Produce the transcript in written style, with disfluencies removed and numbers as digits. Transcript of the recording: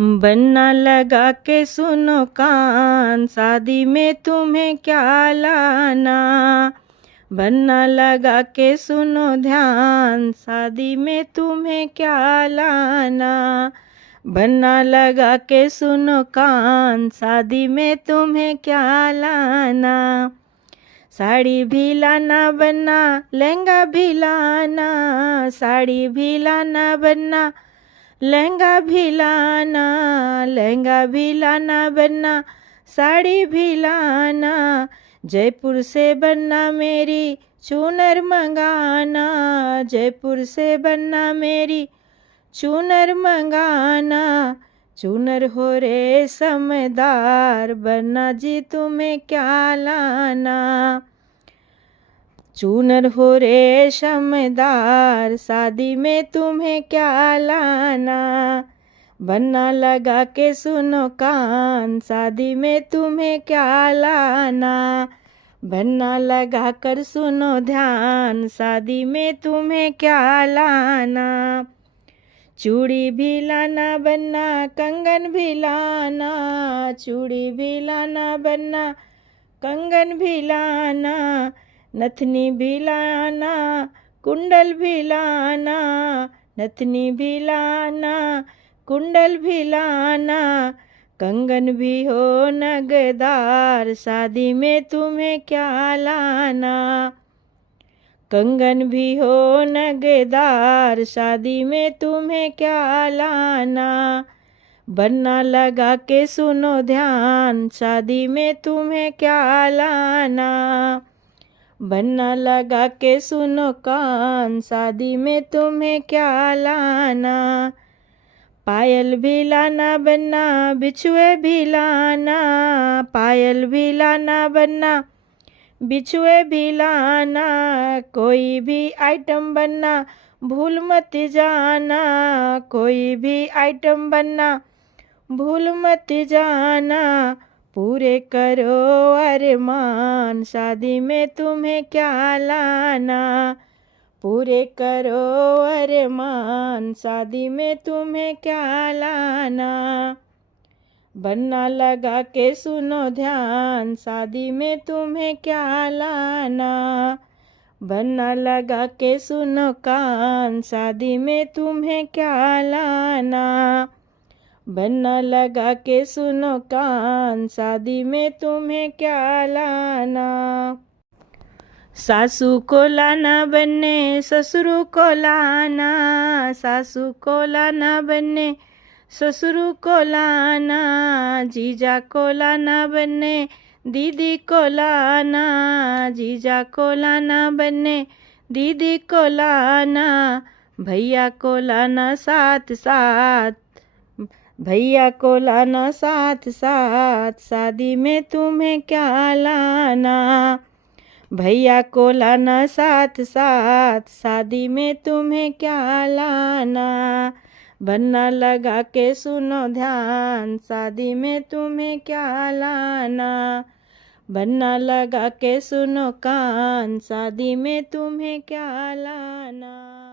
बन्ना लगा के सुनो कान, शादी में तुम्हें क्या लाना। बन्ना लगा के सुनो ध्यान, शादी में तुम्हें क्या लाना। बन्ना लगा के सुनो कान, शादी में तुम्हें क्या लाना। साड़ी भी लाना बन्ना, लहंगा भी लाना। साड़ी भी लाना बन्ना, लहंगा भी लाना। लहंगा भी लाना बन्ना, साड़ी भी लाना। जयपुर से बन्ना मेरी चूनर मंगाना। जयपुर से बन्ना मेरी चूनर मंगाना। चूनर हो रेशमदार, बन्ना जी तुम्हें क्या लाना। चूनर हो रेशमदार, शादी में तुम्हें क्या लाना। बन्ना लगा के सुनो कान, शादी में तुम्हें क्या लाना। बन्ना लगा कर सुनो ध्यान, शादी में तुम्हें क्या लाना। चूड़ी भी लाना बन्ना, कंगन भी लाना। चूड़ी भी लाना बन्ना, कंगन भी लाना। नथनी भी लाना, कुंडल भी लाना। नथनी भी लाना, कुंडल भी लाना। कंगन भी हो नगदार, शादी में तुम्हें क्या लाना। कंगन भी हो नगदार, शादी में तुम्हें क्या लाना। बन्ना लगा के सुनो ध्यान, शादी में तुम्हें क्या लाना। बन्ना लगा के सुनो कान, शादी में तुम्हें क्या लाना। पायल भी लाना बन्ना, बिछुए भी लाना। पायल भी लाना बन्ना, बिछुए भी लाना। कोई भी आइटम बन्ना, भूल मत जाना। कोई भी आइटम बन्ना, भूल मत जाना। पूरे करो अरमान, शादी में तुम्हें क्या लाना। पूरे करो अरमान, शादी में तुम्हें क्या लाना। बन्ना लगा के सुनो ध्यान, शादी में तुम्हें क्या लाना। बन्ना लगा के सुनो कान, शादी में तुम्हें क्या लाना। बन्ना लगा के सुनो कान, शादी में तुम्हें क्या लाना। सासू को लाना बन्ने, ससुर को लाना। सासू को लाना बन्ने, ससुर को लाना। जीजा को लाना बन्ने, दीदी को लाना। जीजा को लाना बन्ने, दीदी को लाना। भैया को लाना साथ साथ, भैया को लाना साथ साथ। शादी में तुम्हें क्या लाना। भैया को लाना साथ साथ, शादी में तुम्हें क्या लाना। बन्ना लगा के सुनो ध्यान, शादी में तुम्हें क्या लाना। बन्ना लगा के सुनो कान, शादी में तुम्हें क्या लाना।